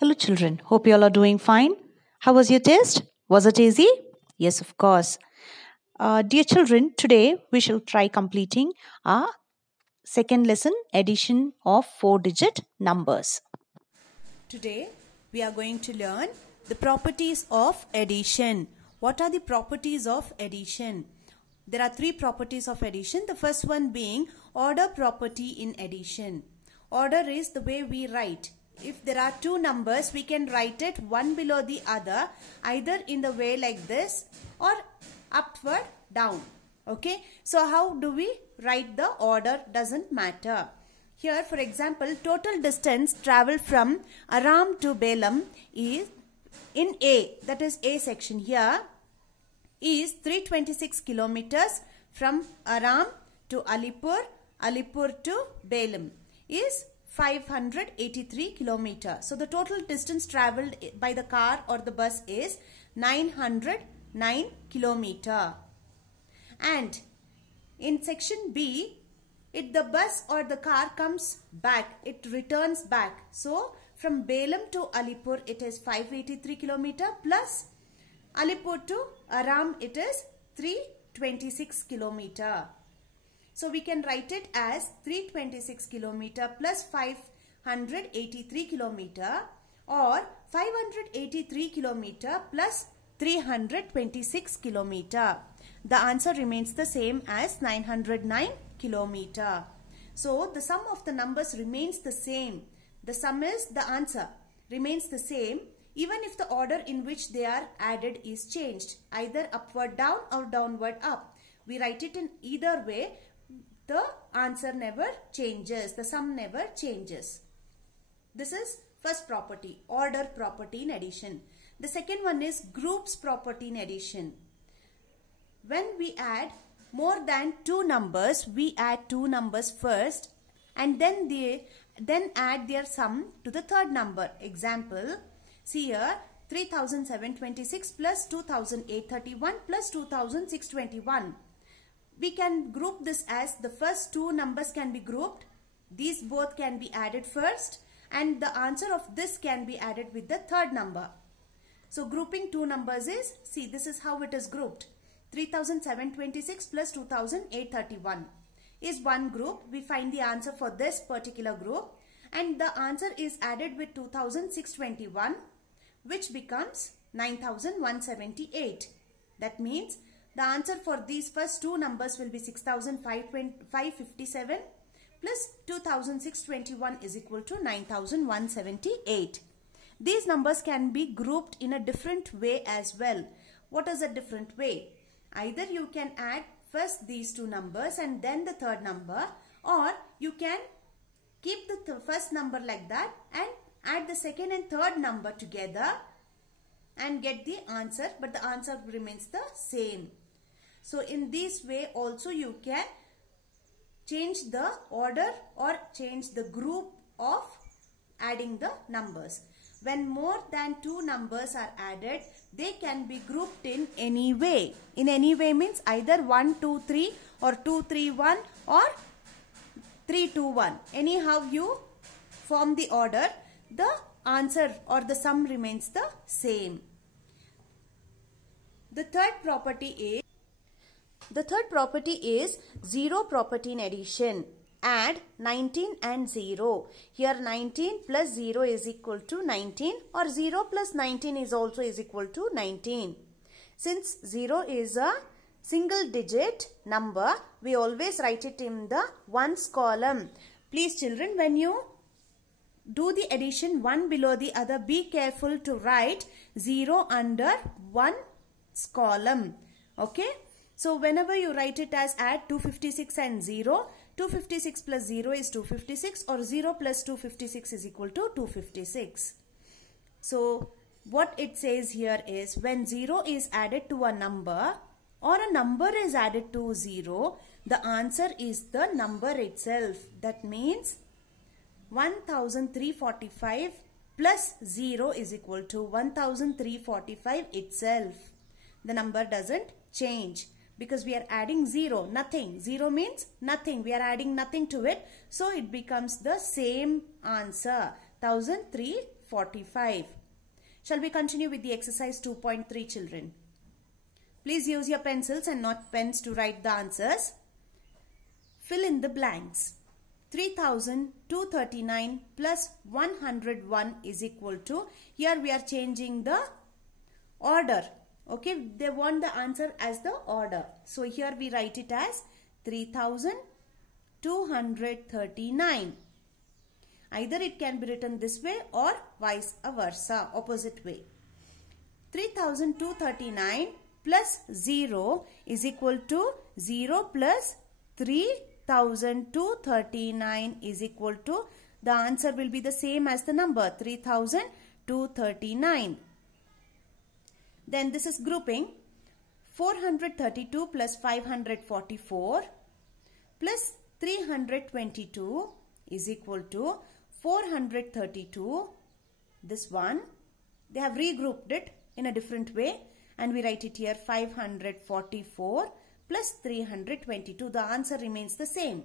Hello, children. Hope you all are doing fine. How was your test? Was it easy? Yes, of course. Dear children, today we shall try completing our second lesson addition of 4-digit numbers. Today we are going to learn the properties of addition. What are the properties of addition? There are three properties of addition. The first one being order property in addition. Order is the way we write. If there are two numbers, we can write it one below the other, either in the way like this or upward down. Okay, so how do we write the order? Doesn't matter. Here, for example, total distance traveled from Aram to Belem is in A, that is A section here, is 326 kilometers. From Aram to Alipur, Alipur to Belem is 583 kilometers. So the total distance traveled by the car or the bus is 909 kilometers. And in section B, the bus or the car comes back, it returns back. So from Belem to Alipur it is 583 kilometers plus Alipur to Aram it is 326 kilometers. So we can write it as 326 kilometers plus 583 kilometers or 583 kilometers plus 326 kilometers. The answer remains the same as 909 kilometers. So the sum of the numbers remains the same. The sum is the answer remains the same even if the order in which they are added is changed, either upward down or downward up. We write it in either way. The answer never changes. The sum never changes. This is first property, order property in addition. The second one is groups property in addition. When we add more than two numbers, we add two numbers first and then add their sum to the third number. Example, see here 3726 plus 2831 plus 2621. We can group this as the first two numbers can be grouped. These both can be added first and the answer of this can be added with the third number. So grouping two numbers is, see, this is how it is grouped. 3726 plus 2831 is one group. We find the answer for this particular group and the answer is added with 2621, which becomes 9178. That means the answer for these first two numbers will be 6557 plus 2621 is equal to 9178. These numbers can be grouped in a different way as well. What is a different way? Either you can add first these two numbers and then the third number, or you can keep the first number like that and add the second and third number together and get the answer, but the answer remains the same. So in this way also you can change the order or change the group of adding the numbers. When more than two numbers are added, they can be grouped in any way. In any way means either 1, 2, 3 or 2, 3, 1 or 3, 2, 1. Anyhow you form the order, the answer or the sum remains the same. The third property is zero property in addition. Add 19 and 0. Here 19 plus 0 is equal to 19 or 0 plus 19 is also is equal to 19. Since 0 is a single digit number, we always write it in the ones column. Please children, when you do the addition one below the other, be careful to write 0 under ones column. Okay. So whenever you write it as add 256 and 0, 256 plus 0 is 256 or 0 plus 256 is equal to 256. So what it says here is when 0 is added to a number or a number is added to 0, the answer is the number itself. That means 1345 plus 0 is equal to 1345 itself. The number doesn't change. because we are adding 0, nothing. 0 means nothing. We are adding nothing to it. So it becomes the same answer, 1345. 45. Shall we continue with the exercise 2.3, children? Please use your pencils and not pens to write the answers. Fill in the blanks. 3239 plus 101 is equal to, here we are changing the order. Okay, they want the answer as the order. So here we write it as 3239. Either it can be written this way or vice versa, opposite way. 3239 plus 0 is equal to 0 plus 3239 is equal to, the answer will be the same as the number 3239. Then this is grouping. 432 plus 544 plus 322 is equal to 432. This one, they have regrouped it in a different way and we write it here 544 plus 322. The answer remains the same.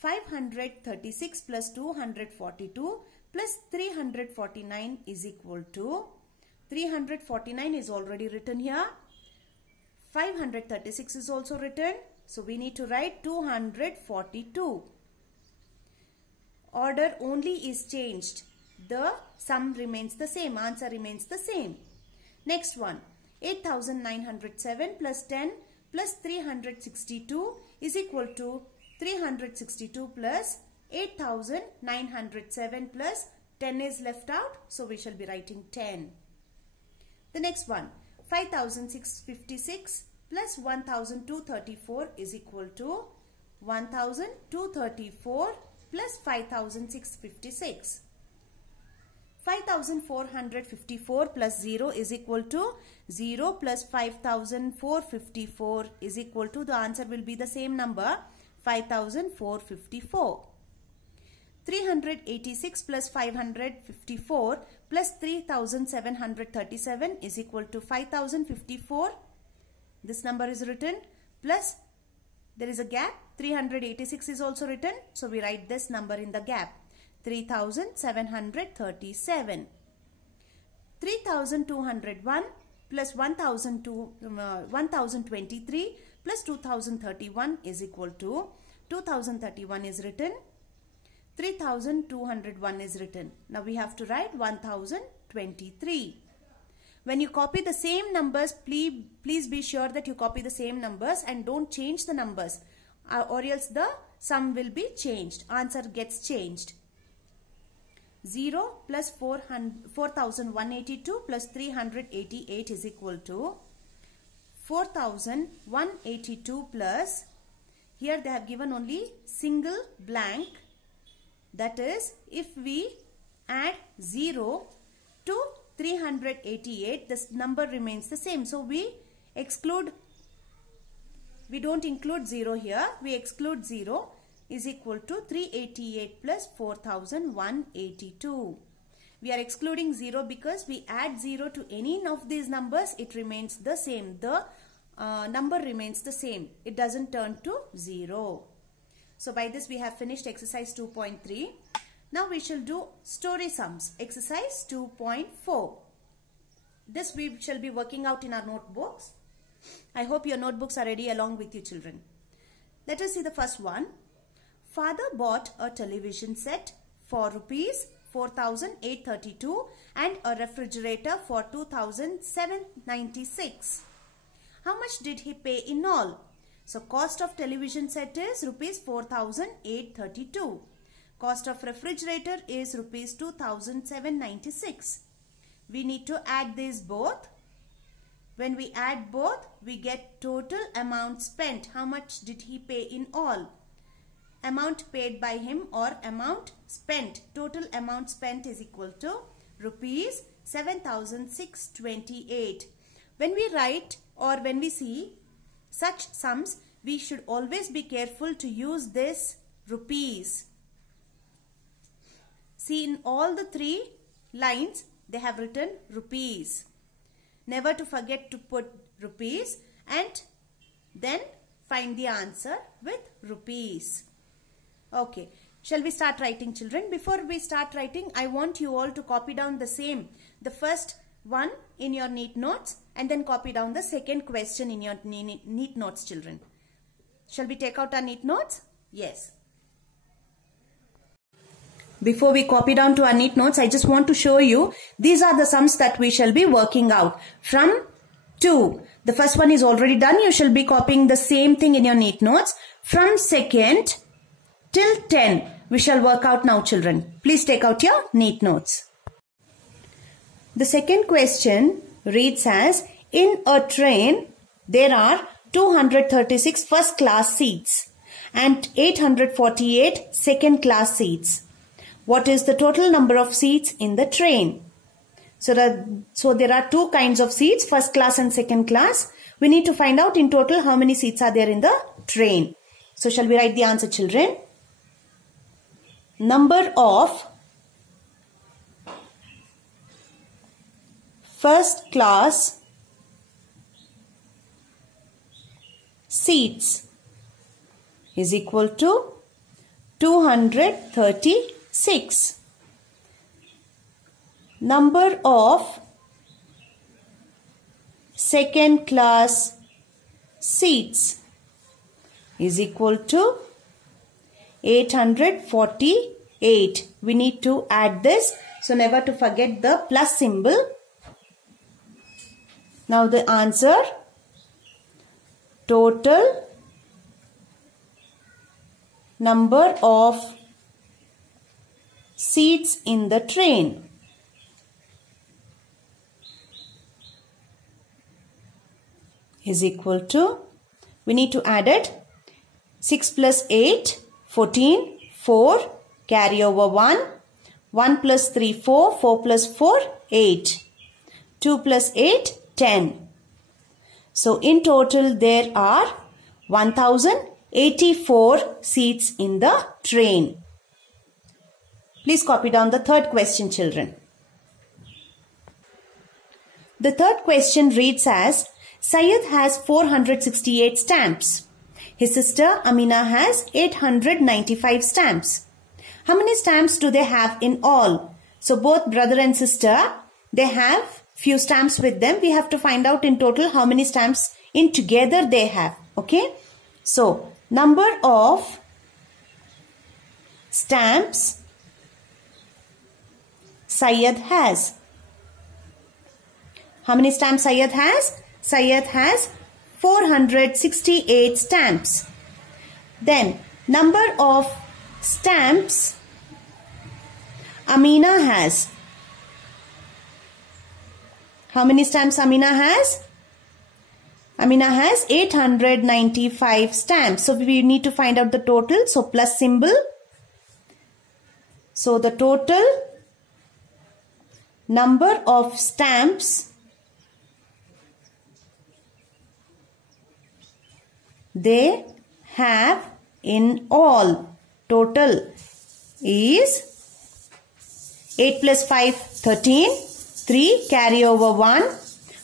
536 plus 242 plus 349 is equal to, 349 is already written here. 536 is also written. So we need to write 242. Order only is changed. The sum remains the same. Answer remains the same. Next one. 8907 plus 10 plus 362 is equal to 362 plus 8907 plus 10 is left out. So we shall be writing 10. The next one. 5656 plus 1234 is equal to 1234 plus 5656. 5454 plus 0 is equal to 0 plus 5454 is equal to, the answer will be the same number, 5454. 386 plus 554 plus 3737 is equal to 5054. This number is written, plus there is a gap, 386 is also written, so we write this number in the gap, 3737. 3201 plus 1023 plus 2031 is equal to, 2031 is written, 3201 is written. Now we have to write 1023. When you copy the same numbers, please be sure that you copy the same numbers and don't change the numbers, or else the sum will be changed. Answer gets changed. 0 plus 4182 plus 388 is equal to 4182 plus, here they have given only single blank, that is if we add 0 to 388, this number remains the same. So we don't include 0 here, we exclude 0, is equal to 388 plus 4182. We are excluding 0 because we add 0 to any of these numbers, it remains the same. The number remains the same. It doesn't turn to 0. So by this we have finished exercise 2.3. Now we shall do story sums. Exercise 2.4. This we shall be working out in our notebooks. I hope your notebooks are ready along with you, children. Let us see the first one. Father bought a television set for rupees 4,832 and a refrigerator for 2,796. How much did he pay in all? So cost of television set is rupees 4,832. Cost of refrigerator is rupees 2,796. We need to add these both. When we add both, we get total amount spent. How much did he pay in all? Amount paid by him or amount spent. Total amount spent is equal to rupees 7,628. When we write or when we see such sums, we should always be careful to use this rupees. See, in all the three lines, they have written rupees. Never to forget to put rupees and then find the answer with rupees. Okay. Shall we start writing, children? Before we start writing, I want you all to copy down the first one in your neat notes, and then copy down the second question in your neat notes, children. Shall we take out our neat notes? Yes. Before we copy down to our neat notes, I just want to show you, these are the sums that we shall be working out. From 2. The first one is already done. You shall be copying the same thing in your neat notes. From 2nd till 10. We shall work out now, children. Please take out your neat notes. The second question reads as, in a train, there are 236 first class seats and 848 second class seats. What is the total number of seats in the train? So there are two kinds of seats, first class and second class. We need to find out in total how many seats are there in the train. So shall we write the answer, children? Number of first class seats is equal to 236. Number of second class seats is equal to 848. We need to add this, so never to forget the plus symbol. Now the answer, total number of seats in the train is equal to, we need to add it, 6 plus 8, 14, 4, carry over 1, 1 plus 3, 4, 4 plus 4, 8, 2 plus 8, 10. So in total there are 1084 seats in the train. Please copy down the third question, children. The third question reads as, Syed has 468 stamps. His sister Amina has 895 stamps. How many stamps do they have in all? So both brother and sister, they have few stamps with them. We have to find out in total how many stamps in together they have. Okay. So number of stamps Syed has. How many stamps Syed has? Syed has 468 stamps. Then number of stamps Amina has. How many stamps Amina has? Amina has 895 stamps. So we need to find out the total. So plus symbol. So the total number of stamps they have in all total is 8 plus 5, 13, 3, carry over 1,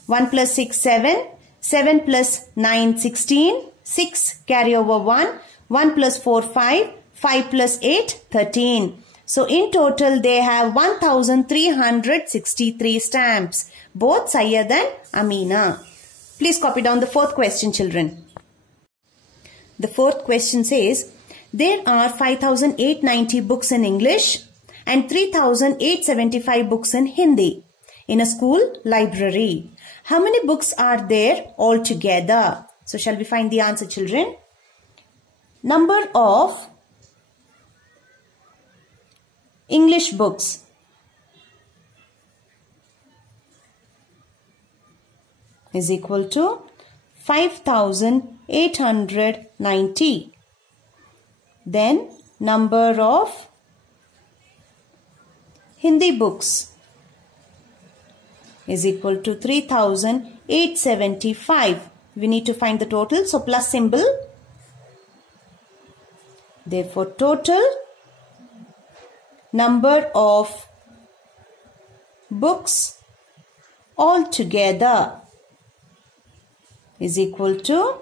1 plus 6, 7, 7 plus 9, 16, 6, carry over 1, 1 plus 4, 5, 5 plus 8, 13. So in total they have 1363 stamps, both Syed and Amina. Please copy down the fourth question, children. The fourth question says, there are 5890 books in English and 3875 books in Hindi in a school library. How many books are there altogether? So shall we find the answer, children? Number of English books is equal to 5890. Then number of Hindi books is equal to 3875. We need to find the total. So plus symbol. Therefore total number of books altogether is equal to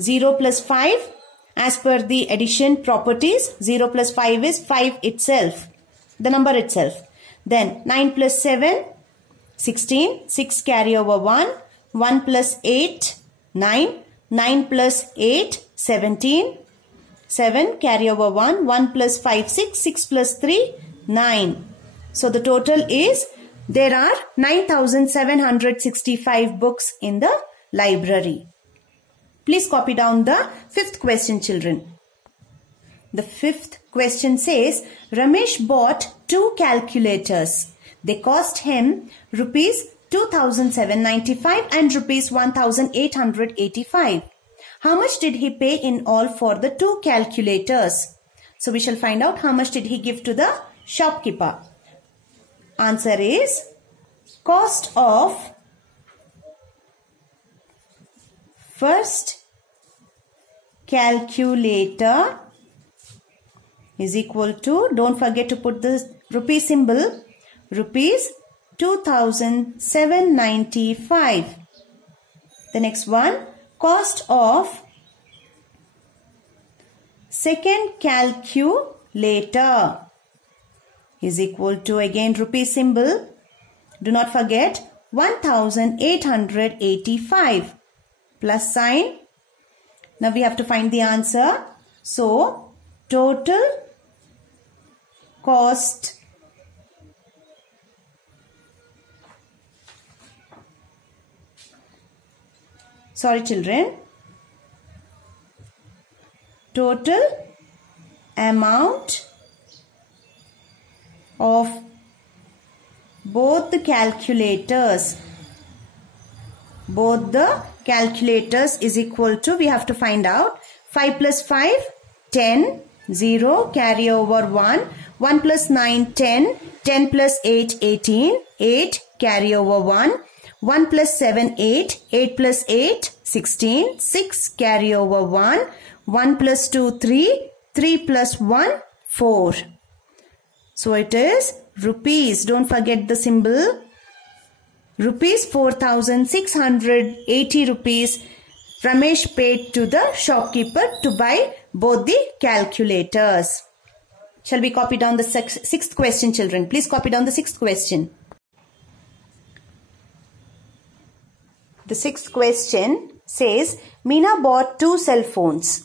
0 plus 5, As per the addition properties, 0 plus 5 is 5 itself, the number itself. Then 9 plus 7, 16, 6 carry over 1, 1 plus 8, 9, 9 plus 8, 17, 7 carry over 1, 1 plus 5, 6, 6 plus 3, 9. So the total is, there are 9,765 books in the library. Please copy down the fifth question, children. The fifth question says, Ramesh bought 2 calculators. They cost him rupees 2,795 and rupees 1,885. How much did he pay in all for the 2 calculators? So we shall find out how much did he give to the shopkeeper. Answer is, cost of first calculator is equal to, don't forget to put the rupee symbol, rupees 2,795. The next one, cost of second calculator is equal to, again rupee symbol, do not forget, 1,885 plus sign. Now we have to find the answer. So total cost total amount of both the calculators is equal to, we have to find out, 5 plus 5, 10, 0, carry over 1, 1 plus 9, 10, 10 plus 8, 18, 8, carry over 1, 1 plus 7, 8, 8 plus 8, 16, 6, carry over 1, 1 plus 2, 3, 3 plus 1, 4. So it is rupees, don't forget the symbol, rupees 4,680 rupees Ramesh paid to the shopkeeper to buy both the calculators. Shall we copy down the sixth question, children? Please copy down the sixth question. The sixth question says, Meena bought 2 cell phones.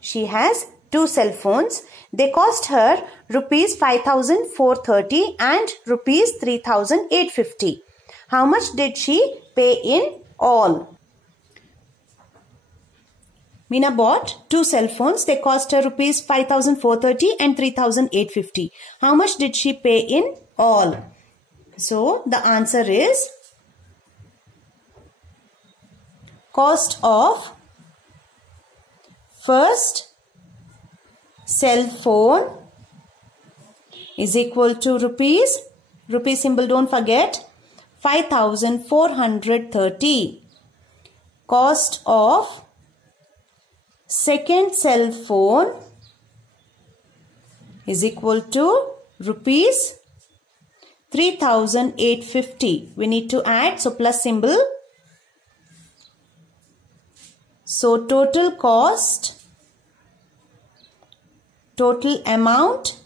She has 2 cell phones. They cost her rupees 5,430 and rupees 3,850. How much did she pay in all? Meena bought 2 cell phones. They cost her rupees 5,430 and 3,850. How much did she pay in all? So the answer is, cost of first cell phone is equal to rupees, rupee symbol don't forget, 5,430. Cost of second cell phone is equal to rupees 3,850. We need to add, so plus symbol. So total cost, total amount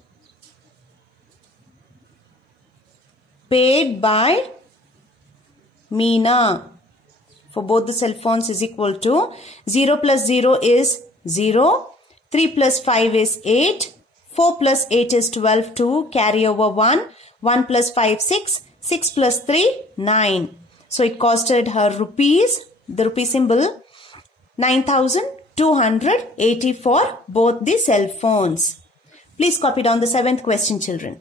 paid by Meena for both the cell phones is equal to 0 plus 0 is 0, 3 plus 5 is 8, 4 plus 8 is 12, 2, carry over 1, 1 plus 5, 6, 6 plus 3, 9. So it costed her rupees, the rupee symbol, 9,280 for both the cell phones. Please copy down the 7th question, children.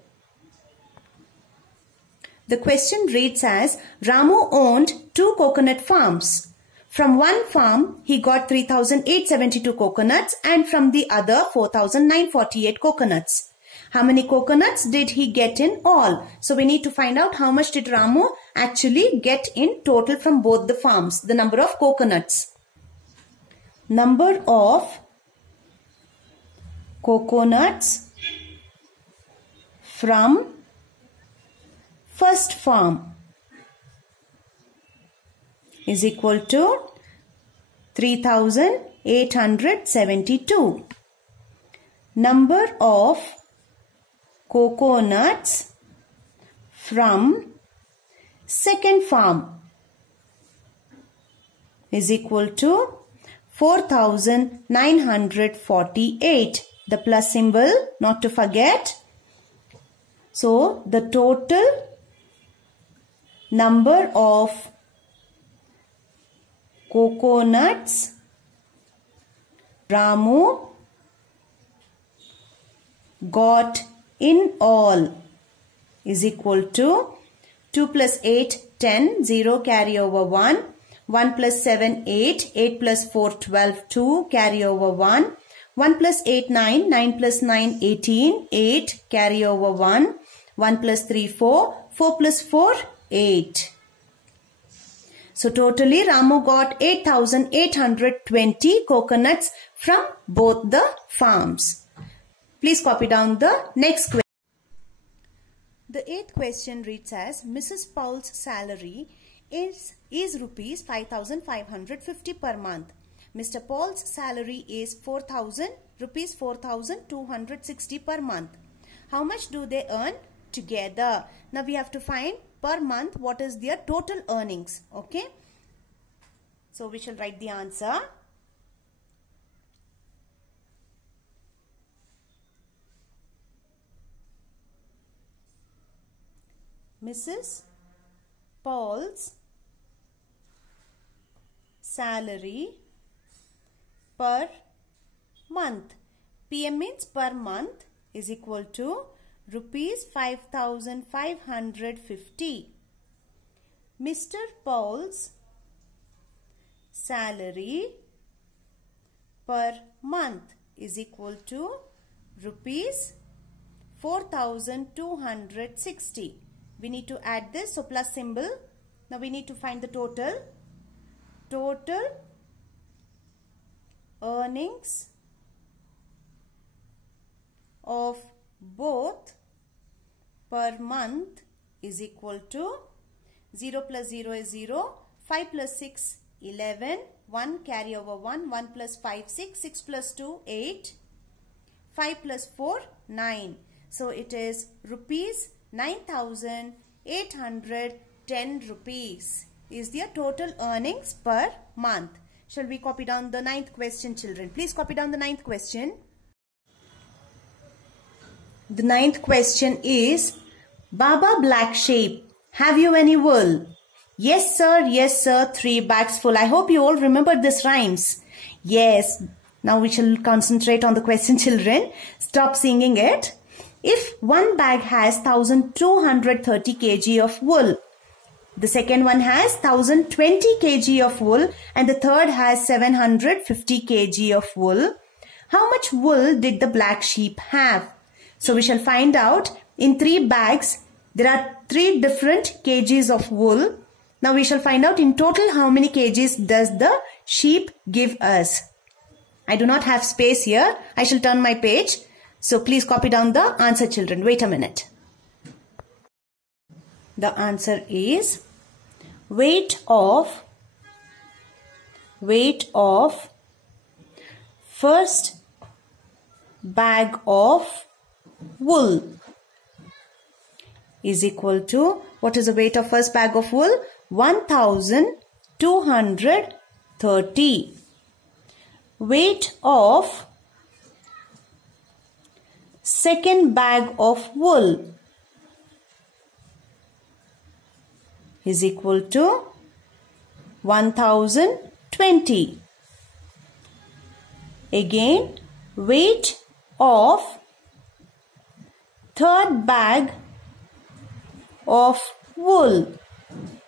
The question reads as, Ramu owned 2 coconut farms. From one farm, he got 3,872 coconuts and from the other 4,948 coconuts. How many coconuts did he get in all? So we need to find out how much did Ramu actually get in total from both the farms, the number of coconuts. Number of coconuts from first farm is equal to 3,872. Number of coconuts from second farm is equal to 4,948. The plus symbol not to forget. So the total number of coconuts Ramu got in all is equal to 2 plus 8, 10, 0 carry over 1, 1 plus 7, 8, 8 plus 4, 12, 2 carry over 1, 1 plus 8, 9, 9 plus 9, 18, 8 carry over 1, 1 plus 3, 4, 4 plus 4, 8. So totally Ramu got 8,820 coconuts from both the farms. Please copy down the next question. The 8th question reads as Mrs. Paul's salary is rupees 5,550 per month. Mr. Paul's salary is rupees 4,260 per month. How much do they earn together? Now we have to find per month what is their total earnings. Okay. So we shall write the answer. Mrs. Paul's salary per month. PM means per month is equal to rupees 5,550. Mr. Paul's salary per month is equal to rupees 4,260. We need to add this, so plus symbol. Now we need to find the total. Total earnings of both per month is equal to 0 plus 0 is 0, 5 plus 6, 11, 1 carry over 1, 1 plus 5, 6, 6 plus 2, 8, 5 plus 4, 9. So it is rupees 9,810 rupees is their total earnings per month. Shall we copy down the 9th question, children? Please copy down the 9th question. The 9th question is, Baba Black Sheep, have you any wool? Yes sir, 3 bags full. I hope you all remember this rhymes. Yes, now we shall concentrate on the question, children. Stop singing it. If one bag has 1,230 kg of wool, the second one has 1,020 kg of wool, and the third has 750 kg of wool, how much wool did the black sheep have? So we shall find out. In 3 bags, there are 3 different kgs of wool. Now we shall find out in total how many kgs does the sheep give us. I do not have space here. I shall turn my page. So please copy down the answer, children. Wait a minute. The answer is weight of first bag of wool is equal to, what is the weight of first bag of wool? 1,230. Weight of second bag of wool is equal to 1,020. Again, weight of third bag of wool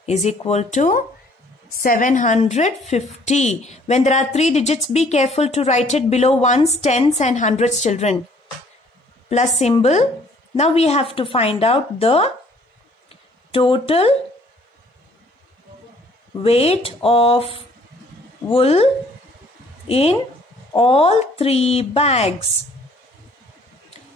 is equal to 750. When there are 3 digits, be careful to write it below ones, tens and hundreds, children. Plus symbol. Now we have to find out the total weight of wool in all 3 bags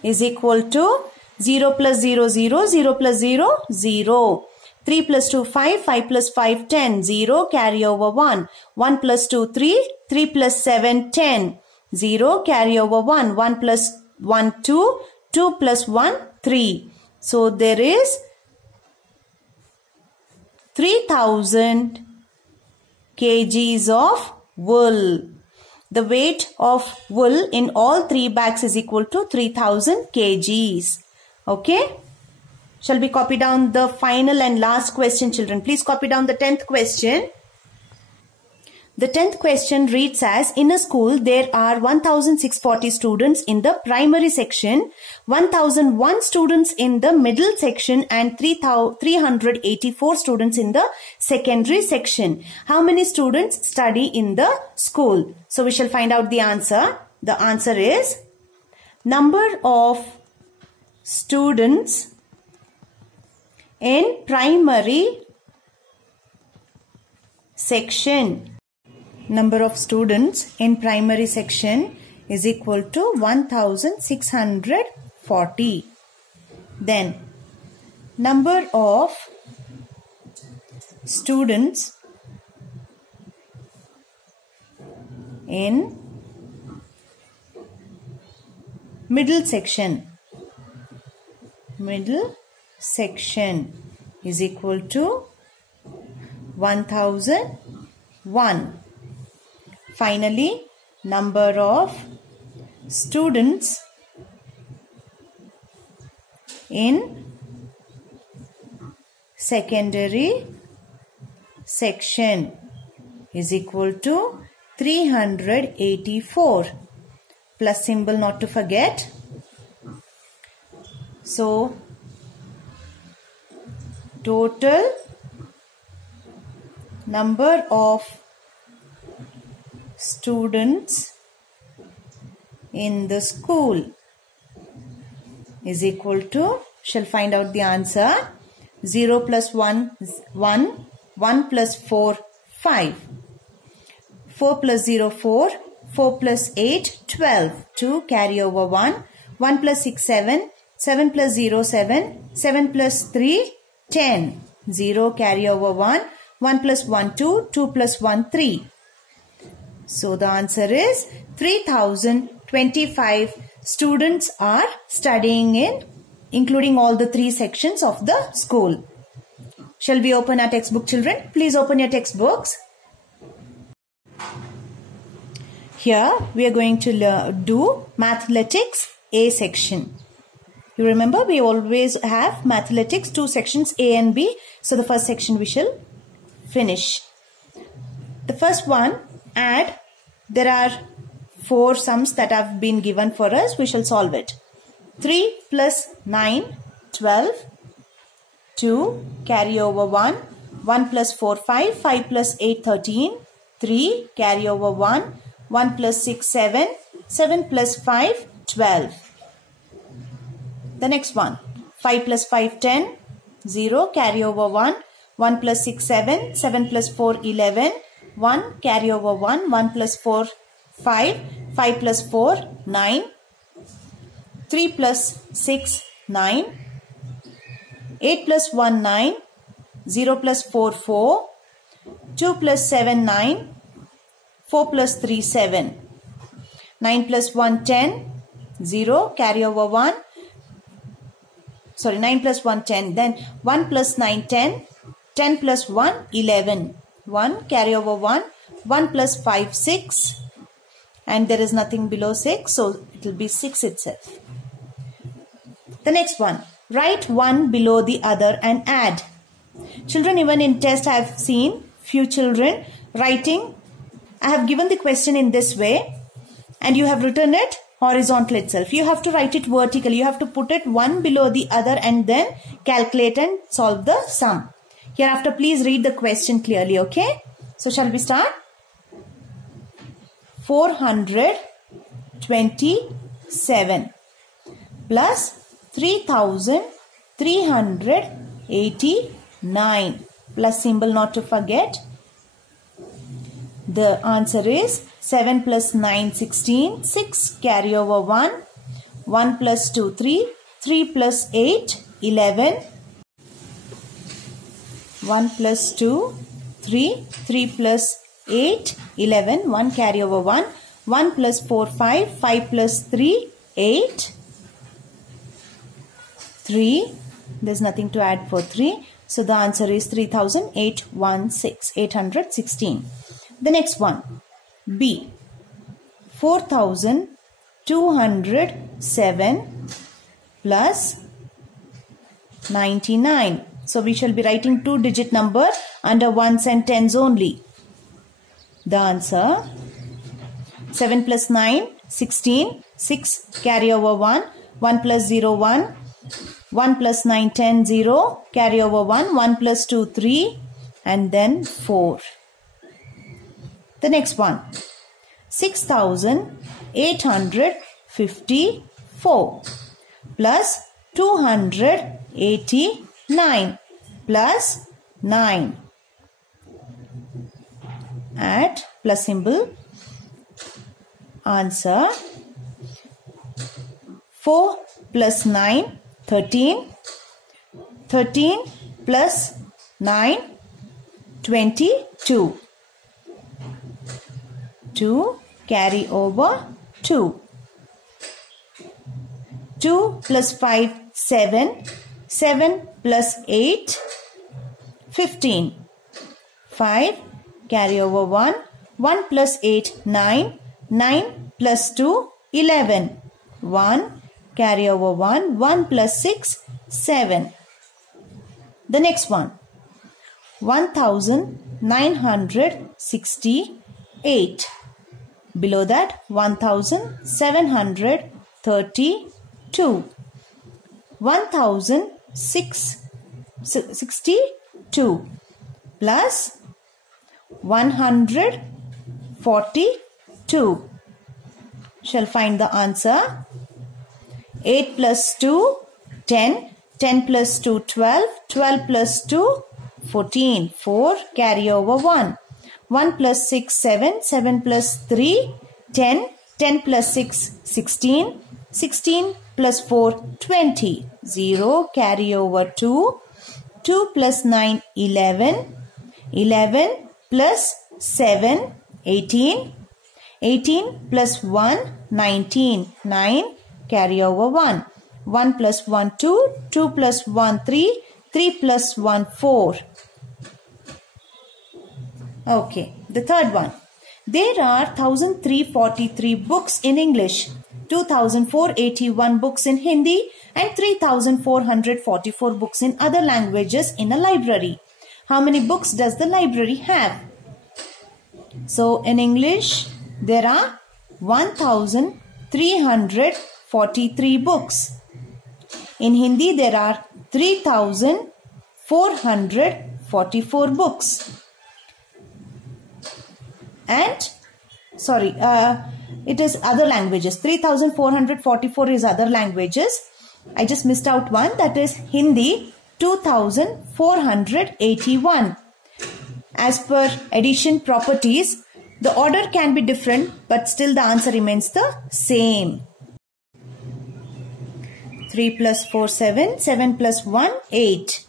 is equal to 0 plus 0, 0, 0 plus 0, 0. 3 plus 2, 5. 5 plus 5, 10. 0, carry over 1. 1 plus 2, 3. 3 plus 7, 10. 0, carry over 1. 1 plus 1, 2. 2 plus 1, 3. So there is 3000 kgs of wool. The weight of wool in all 3 bags is equal to 3000 kgs. Okay. Shall we copy down the final and last question, children? Please copy down the 10th question. The 10th question reads as, in a school there are 1640 students in the primary section, 1001 students in the middle section and 384 students in the secondary section. How many students study in the school? So we shall find out the answer. The answer is number of students in primary section. Number of students in primary section is equal to 1640. Then number of students in middle section is equal to 1001. Finally, number of students in secondary section is equal to 384. Plus symbol not to forget. So, total number of students in the school is equal to, shall find out the answer, 0 plus 1, 1, 1 plus 4, 5, 4 plus 0, 4, 4 plus 8, 12, 2, carry over 1, 1 plus 6, 7, 7 plus 0, 7, 7 plus 3, 10, 0, carry over 1, 1 plus 1, 2, 2 plus 1, 3. So the answer is 3025 students are studying in, including all the 3 sections of the school. Shall we open our textbook, children? Please open your textbooks. Here we are going to do Mathletics A section. You remember we always have Mathletics 2 sections A and B. So the first section we shall finish. The first one, add. There are 4 sums that have been given for us. We shall solve it. 3 plus 9, 12. 2, carry over 1. 1 plus 4, 5. 5 plus 8, 13. 3, carry over 1. 1 plus 6, 7. 7 plus 5, 12. The next one. 5 plus 5, 10. 0, carry over 1. 1 plus 6, 7. 7 plus 4, 11. 1, carry over 1. 1 plus 4, 5. 5 plus 4, 9. 3 plus 6, 9. 8 plus 1, 9. 0 plus 4, 4. 2 plus 7, 9. 4 plus 3, 7. 9 plus 1, 10. 0, carry over 1. Sorry, 9 plus 1, 10. Then 1 plus 9, 10. 10 plus 1, 11. 1, carry over 1. 1 plus 5, 6. And there is nothing below 6. So it will be 6 itself. The next one. Write one below the other and add. Children, even in test I have seen few children writing. I have given the question in this way. And you have written it horizontal itself. You have to write it vertically. You have to put it one below the other and then calculate and solve the sum. Hereafter, please read the question clearly, okay? So, shall we start? 427 plus 3,389 plus symbol not to forget. The answer is 7 plus 9, 16, 6, carry over 1, 1 plus 2, 3, 3 plus 8, 11, 1 plus 2, 3. 3 plus 8, 11. 1 carry over 1. 1 plus 4, 5. 5 plus 3, 8. 3. There's nothing to add for 3. So the answer is 3,816. The next one. B. 4,207 plus 99. So we shall be writing 2-digit number under ones and tens only. The answer, 7 plus 9, 16. 6 carry over 1. 1 plus 0, 1. 1 plus 9, 10, 0. Carry over 1. 1 plus 2, 3. And then 4. The next one. 6,854 plus 289 plus 9. Add plus symbol. Answer. 4 plus 9, 13. 13 plus 9, 22. 2 carry over 2. 2 plus 5, 7. 7 plus 8, 15. 5 carry over 1. 1 plus 8, 9. 9 plus 2, 11. 1 carry over 1. 1 plus 6, 7. The next one. 1,968. Below that, 1,732. 1,662 plus 142. Shall find the answer. 8 plus 2, 10. 10 plus 2, 12. 12 plus 2, 14. 4 carry over 1. 1 plus 6, 7. 7 plus 3, 10. 10 plus 6, 16. 16 plus 4, 20. 0 carry over 2. 2 plus 9, 11. 11 plus 7, 18. 18 plus 1, 19. 9 carry over 1. 1 plus 1, 2. 2 plus 1, 3. 3 plus 1, 4. Okay, the third one. There are 1,343 books in English, 2,481 books in Hindi and 3,444 books in other languages in a library. How many books does the library have? So in English, there are 1,343 books. In Hindi, there are 3,444 books. And, it is other languages. 3,444 is other languages. I just missed out one, that is Hindi, 2,481. As per addition properties, the order can be different, but still the answer remains the same. 3 plus 4, 7. 7 plus 1, 8.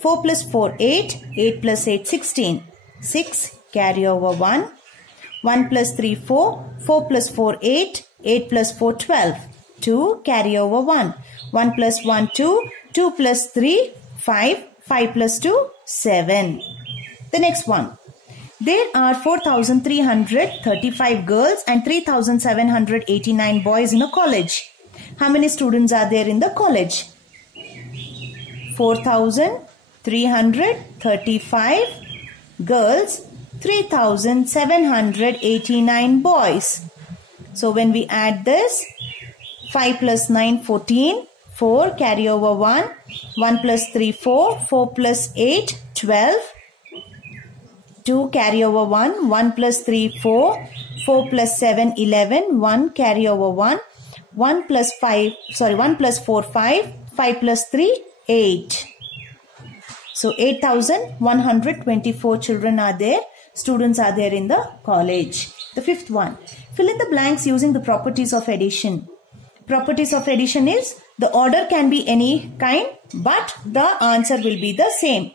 4 plus 4, 8. 8 plus 8, 16. 6 carry over 1. 1 plus 3, 4. 4 plus 4, 8. 8 plus 4, 12. 2 carry over 1. 1 plus 1, 2. 2 plus 3, 5. 5 plus 2, 7. The next one. There are 4,335 girls and 3,789 boys in a college. How many students are there in the college? 4,335 girls, 3,789 boys. So when we add this, 5 plus 9, 14. 4 carry over 1. 1 plus 3, 4. 4 plus 8, 12. 2 carry over 1. 1 plus 3, 4. 4 plus 7, 11. 1 carry over 1. 1 plus 4, 5. 5 plus 3, 8. So 8,124 children are there. Students are there in the college. The fifth one. Fill in the blanks using the properties of addition. Properties of addition is the order can be any kind, but the answer will be the same.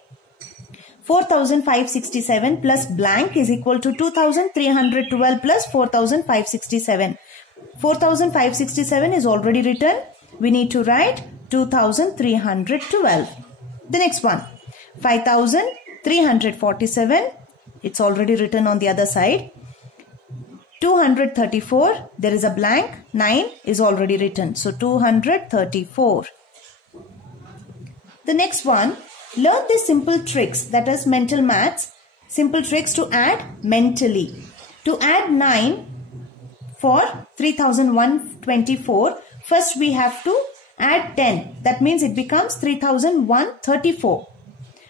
4,567 plus blank is equal to 2,312 plus 4,567. 4,567 is already written. We need to write 2,312. The next one, 5,347. It's already written on the other side. 234, there is a blank. 9 is already written. So 234. The next one, learn the simple tricks, that is mental maths. Simple tricks to add mentally. To add 9 for 3,124, first we have to add 10. That means it becomes 3,134.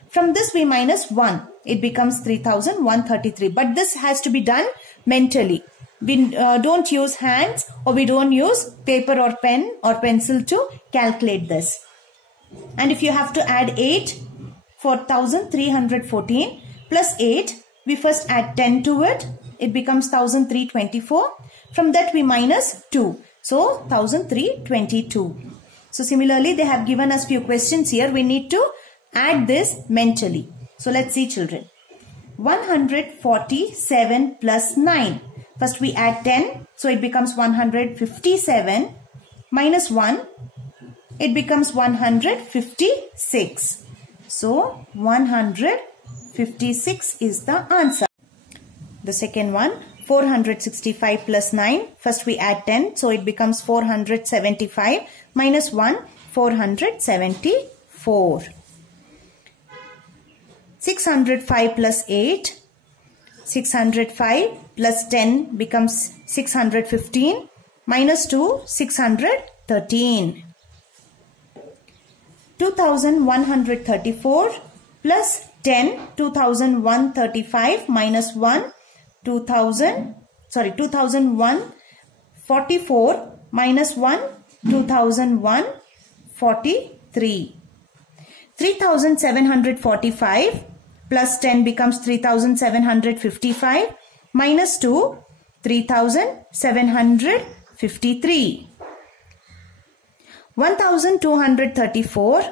From this we minus 1. It becomes 3,133. But this has to be done mentally. We don't use hands, or we don't use paper or pen or pencil to calculate this. And if you have to add 8 for 1,314 plus 8, we first add 10 to it. It becomes 1,324. From that we minus 2. So 1,322. So similarly they have given us few questions here. We need to add this mentally. So let's see, children. 147 plus 9. First we add 10. So it becomes 157 minus 1. It becomes 156. So 156 is the answer. The second one, 465 plus 9. First we add 10. So it becomes 475 minus 1, 474. 605 plus 8. 605 plus 10 becomes 615 minus 2, 613. 2,134 plus 10, 2,135 minus 1, 2,144 minus 1, 2,143. 3,745 plus 10 becomes 3,755 minus 2, 3,753. 1,234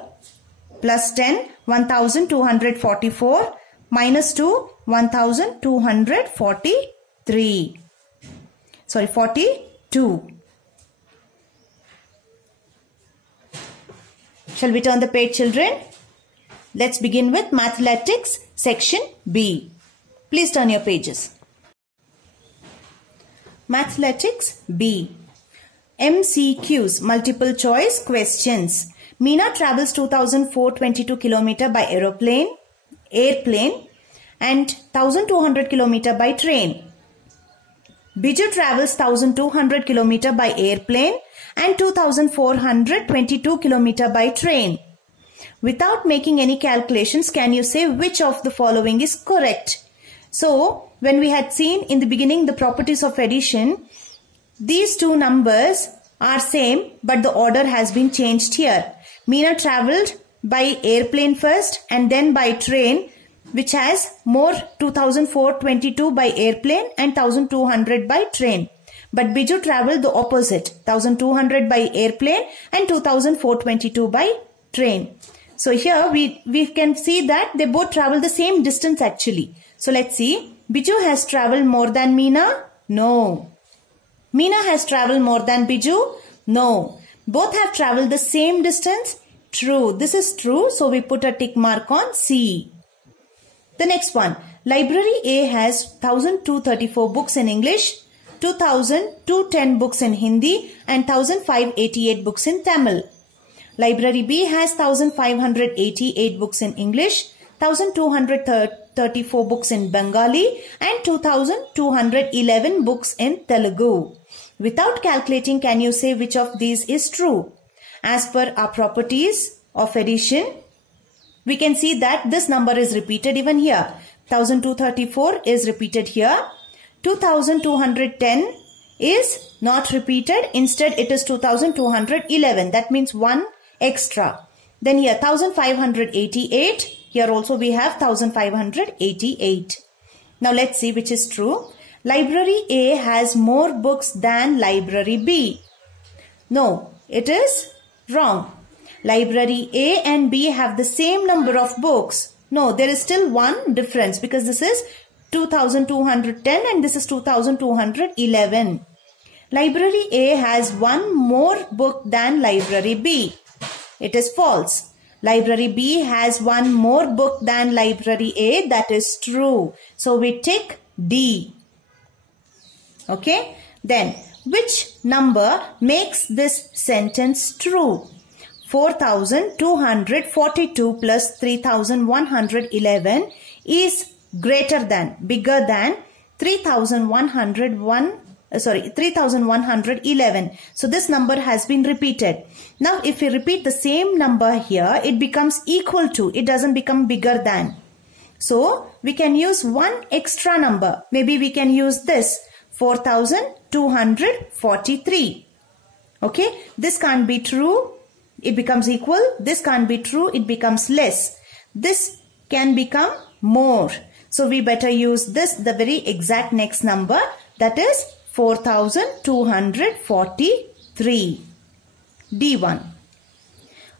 plus 10, 1,244 minus 2, 1,243. 42. Shall we turn the page, children? Let's begin with Mathematics section B. Please turn your pages. Mathematics B. MCQs, multiple choice questions. Meena travels 2,422 km by airplane and 1,200 km by train. Biju travels 1,200 km by airplane and 2,422 km by train. Without making any calculations, can you say which of the following is correct? So, when we had seen in the beginning the properties of addition, these two numbers are same, but the order has been changed here. Meena travelled by airplane first and then by train, which has more 2,422 by airplane and 1,200 by train. But Biju travelled the opposite, 1,200 by airplane and 2,422 by train. So here we can see that they both travel the same distance actually. So let's see. Biju has travelled more than Meena? No. Meena has travelled more than Biju? No. Both have travelled the same distance? True. This is true. So we put a tick mark on C. The next one. Library A has 1,234 books in English, 2,210 books in Hindi and 1,588 books in Tamil. Library B has 1,588 books in English, 1,234 books in Bengali and 2,211 books in Telugu. Without calculating, can you say which of these is true? As per our properties of addition, we can see that this number is repeated even here. 1,234 is repeated here. 2,210 is not repeated. Instead, it is 2,211. That means one extra. Then here 1,588. Here also we have 1,588. Now let's see which is true. Library A has more books than Library B. No, it is wrong. Library A and B have the same number of books. No, there is still one difference because this is 2210 and this is 2211. Library A has one more book than Library B. It is false. Library B has one more book than Library A. That is true. So we tick D. Okay. Then which number makes this sentence true? 4242 plus 3111 is greater than, bigger than 3111. So this number has been repeated. Now if we repeat the same number here, it becomes equal to, it doesn't become bigger than. So we can use one extra number. Maybe we can use this 4243. Okay, this can't be true. It becomes equal. This can't be true. It becomes less. This can become more. So we better use this, the very exact next number, that is 4243. D1.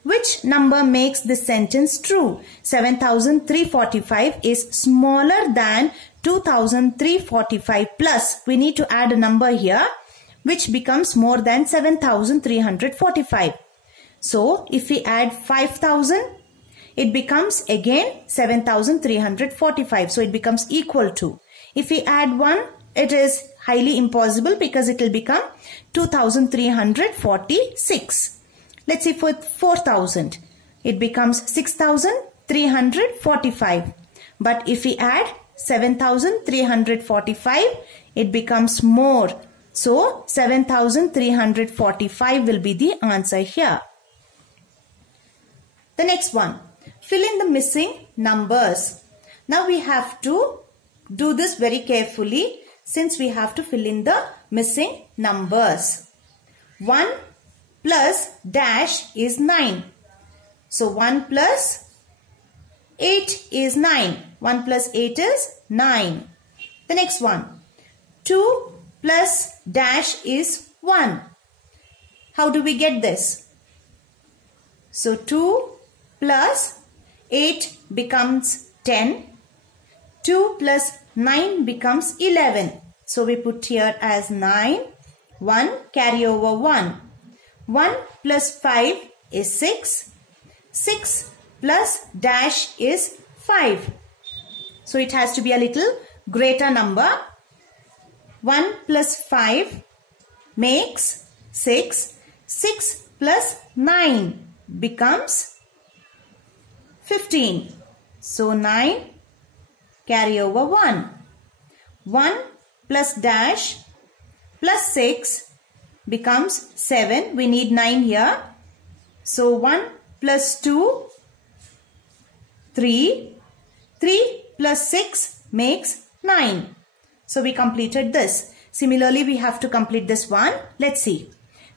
Which number makes this sentence true? 7345 is smaller than 2345 plus. We need to add a number here which becomes more than 7345. So if we add 5000, it becomes again 7345. So it becomes equal to. If we add 1, it is highly impossible because it will become 2346. Let's see for 4000. It becomes 6345. But if we add 7345, it becomes more. So 7345 will be the answer here. The next one. Fill in the missing numbers. Now we have to do this very carefully since we have to fill in the missing numbers. 1 plus dash is 9. So 1 plus 8 is 9. 1 plus 8 is 9. The next one. 2 plus dash is 1. How do we get this? So 2 plus 8 becomes 10. 2 plus 9 becomes 11. So we put here as 9. 1 carry over 1. 1 plus 5 is 6. 6 plus dash is 5. So it has to be a little greater number. 1 plus 5 makes 6. 6 plus 9 becomes 15. So 9 carry over 1. 1 plus dash plus 6 becomes 7. We need 9 here. So 1 plus 2, 3. 3 plus 6 makes 9. So we completed this. Similarly, we have to complete this one. Let's see.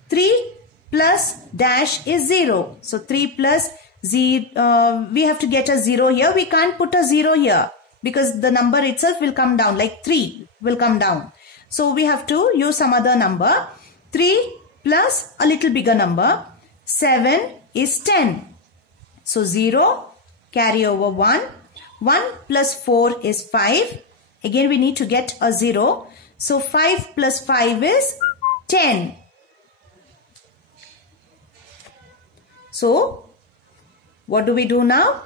3 plus dash is 0. So 3 plus 0, we have to get a 0 here. We can't put a 0 here because the number itself will come down, like 3 will come down. So we have to use some other number. 3 plus a little bigger number. 7 is 10. So 0 carry over 1. 1 plus 4 is 5. Again we need to get a 0. So 5 plus 5 is 10. So what do we do now?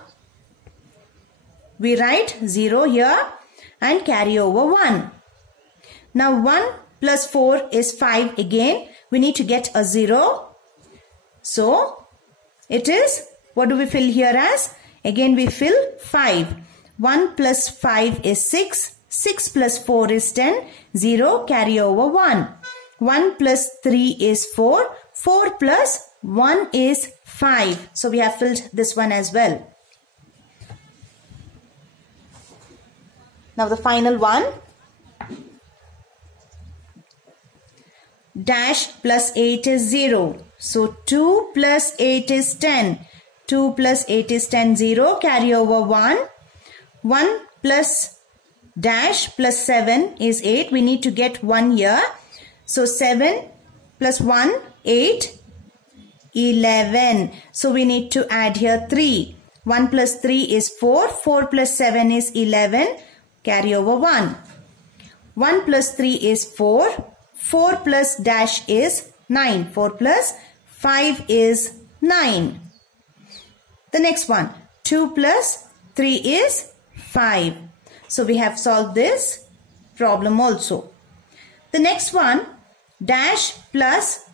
We write 0 here and carry over 1. Now 1 plus 4 is 5 again. We need to get a 0. So it is, what do we fill here as? Again we fill 5. 1 plus 5 is 6. 6 plus 4 is 10. 0 carry over 1. 1 plus 3 is 4. 4 plus 1 is 5. So we have filled this one as well. Now the final one. Dash plus 8 is 0. So 2 plus 8 is 10. 2 plus 8 is 10. 0 carry over 1. 1 plus dash plus 7 is 8. We need to get 1 here. So 7 plus 1, 8, 11. So we need to add here 3. 1 plus 3 is 4. 4 plus 7 is 11. Carry over 1. 1 plus 3 is 4. 4 plus dash is 9. 4 plus 5 is 9. The next one. 2 plus 3 is 5. So we have solved this problem also. The next one. Dash plus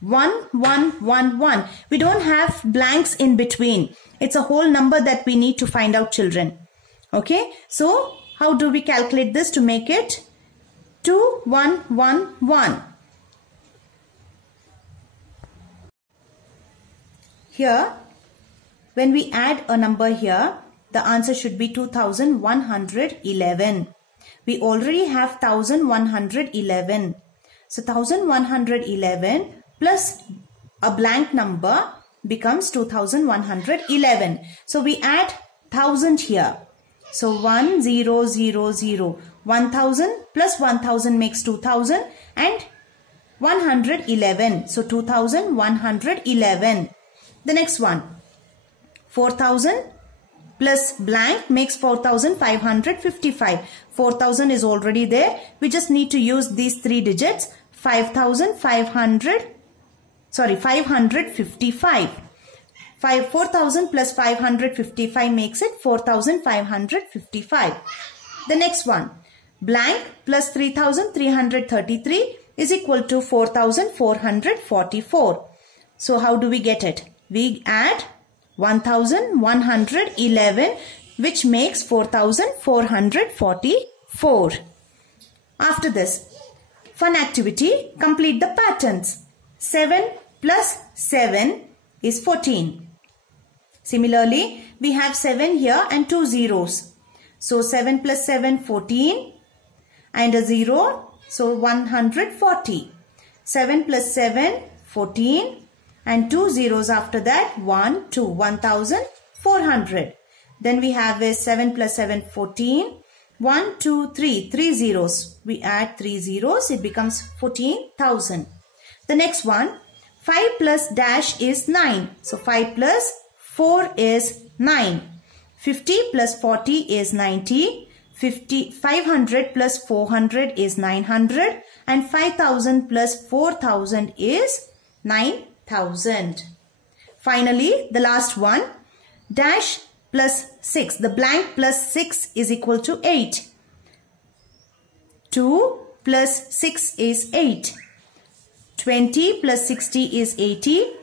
1, 1, 1, 1. We don't have blanks in between. It's a whole number that we need to find out, children. Okay. So how do we calculate this to make it 2, 1, 1, 1? Here, when we add a number here, the answer should be 2111. We already have 1111. So 1111 plus a blank number becomes 2111. So we add 1000 here. So 1000. 1000 plus 1000 makes 2000 and 111. So 2111. The next one. 4000 plus blank makes 4555. 4000 is already there. We just need to use these three digits. 555. 4000 plus 555 makes it 4555. The next one. Blank plus 3333 is equal to 4444. So how do we get it? We add 1111, which makes 4444. After this, fun activity, complete the patterns. 7 plus 7 is 14. Similarly, we have 7 here and 2 zeros. So 7 plus 7, 14 and a 0. So 140. 7 plus 7, 14 and 2 zeros after that, 1, 2, 1400. Then we have a 7 plus 7, 14. 1, 2, 3, 3 zeros. We add 3 zeros, it becomes 14,000. The next one, 5 plus dash is 9. So 5 plus 4 is 9. 50 plus 40 is 90. 500 plus 400 is 900. And 5000 plus 4000 is 9000. Finally, the last one, dash plus 6. The blank plus 6 is equal to 8. 2 plus 6 is 8. 20 plus 60 is 80.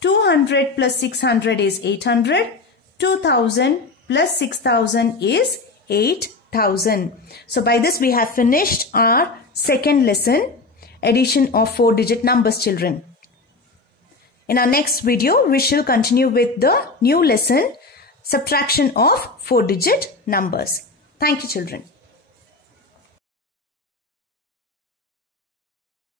200 plus 600 is 800. 2000 plus 6000 is 8000. So by this we have finished our second lesson, addition of 4-digit numbers, children. In our next video, we shall continue with the new lesson, subtraction of 4-digit numbers. Thank you, children.